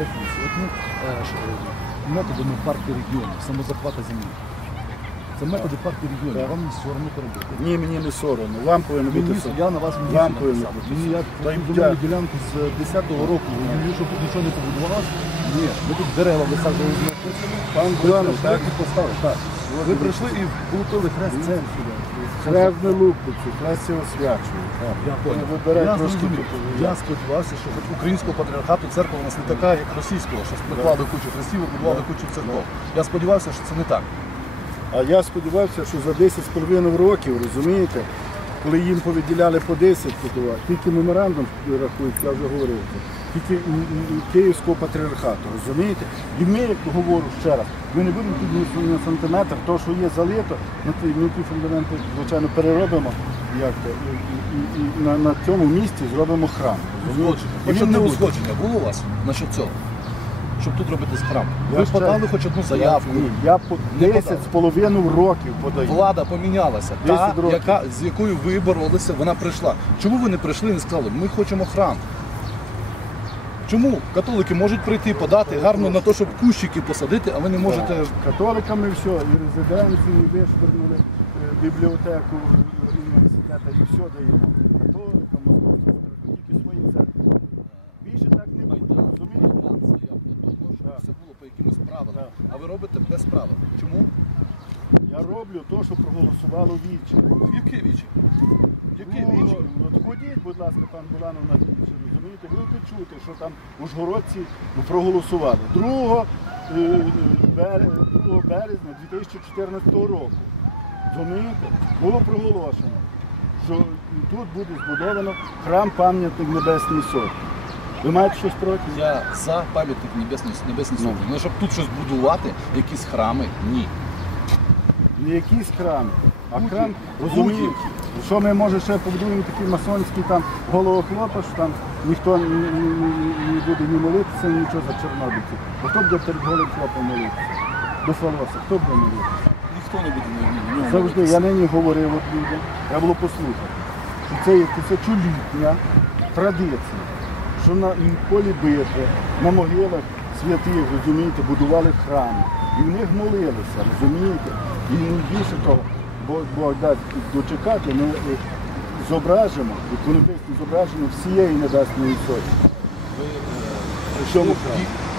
е, ш- е, методами партії регіону, самозахвата землі. Це методи партії регіону. Так. Вам не соромно робити. Ні, мені не соромно. Вам повинно бути соромно. я на вас мені Вам повинно написав. бути Мені я Та й ділянку з 10-го року, мені що тут нічого не побудувалось. Ні, ми тут дерева висаджували з. Пан Буданов, прийшли так? поставили. Так. Ви прийшли і влупили хрест це сюди. Хрест не лупиться, хрест його освячує. Я понял. Вибирай я трошки зрозумів. тут. Я сподівався, що хоч українського патріархату церква у нас не така, як російського, що приклали кучу хрестів і будували кучу церков. Я сподівався, що це не так. А я сподівався, що за 10,5 років, розумієте, коли їм повиділяли по 10 будувати, тільки меморандум рахують, я вже говорив, Київського патріархату, розумієте? І ми, як говорю ще раз, ми не будемо тут ні на сантиметр, то, що є залито, ми ті, ми ті фундаменти, звичайно, переробимо як то, і, і, і, і на, на цьому місці зробимо храм. Узгодження. Одне не узгодження було у вас насчет цього? Щоб тут робити храм. Я Ви ще- подали хоч одну заявку. Ні, я по Не 10 з половиною років подаю. Влада помінялася. Та, 10 років. яка, з якою ви боролися, вона прийшла. Чому ви не прийшли і не сказали, ми хочемо храм? Чому католики можуть прийти, подати гарно на те, щоб кущики посадити, а ви не можете. Католиками все, і резиденції, і вишвернули е, бібліотеку е, університету, і все даємо. Католикам, московським, тільки свої церкви. Більше так не буде, розумієте? Так. Все було по якимось правилам. А ви робите без правил. Чому? Я роблю те, що проголосувало вічі. Яке вічі? Яке Ну? От ходіть, будь ласка, пан Буланов на вічі, розумієте? Будете чути, що там ужгородці проголосували. 2, е, е, бер- 2 березня 2014 року. Розумієте? Було проголошено, що тут буде збудовано храм пам'ятник Небесній Сотні. Ви маєте щось проти? Я за пам'ятник Небесної Небесної Сотні. Ну, щоб тут щось будувати, якісь храми, ні. Не якісь храми, а храм, розумієте? Що ми може ще побудуємо такий масонський там головохлопа, що там ніхто не, буде ні молитися, нічого за чорнобильців. А хто буде перед голим хлопом молитися? До Фалоса, хто буде молитися? Ніхто не буде на. Завжди я нині говорив от людям, треба було послухати, що це є тисячолітня традиція, що на полі битви, на могилах святих, розумієте, будували храми. І в них молилися, розумієте? І ну, більше того, бо Бог дасть дочекати, ми е, зображимо, іконописні зображення всієї небесної сотні. Ви е, прийшли,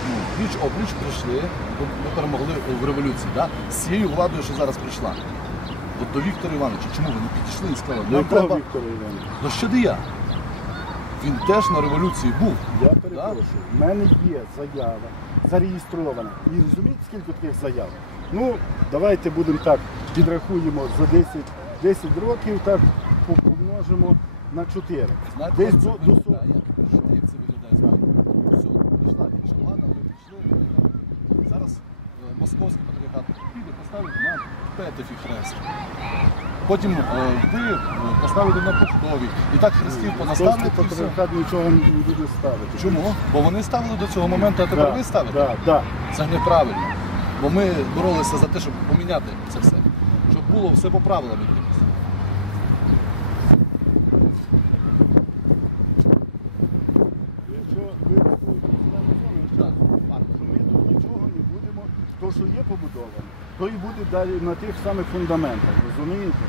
ну, віч обліч прийшли, ми перемогли в революції, да? з цією владою, що зараз прийшла. От до Віктора Івановича, чому ви не підійшли і сказали, якого треба Віктора Івановича? до Щадия. Він теж на революції був. Я перепрошую, в мене є заява зареєстрована. І розумієте, скільки таких заяв? Ну, давайте будемо так, підрахуємо за 10, 10 років, так по- помножимо на 4. Знаєте, Десь як це до, до виглядає? 40. Знаєте, як це виглядає? Все, прийшла влада, ми прийшли. Е, московський патріархат піде, поставить на Петефі хрест. Потім е, ви поставили на поштові. І так хрестів все. патріархат нічого не буде ставити. Чому? Бо вони ставили до цього моменту, а тепер ви ставите. Да, да. Це неправильно. Бо ми боролися за те, щоб поміняти це все. Щоб було все по правилам якимось. Якщо ви рахуєте зелену зону, я ще раз Так, говорю, факт. що ми тут нічого не будемо, то, що є побудовано, то і буде далі на тих самих фундаментах, розумієте?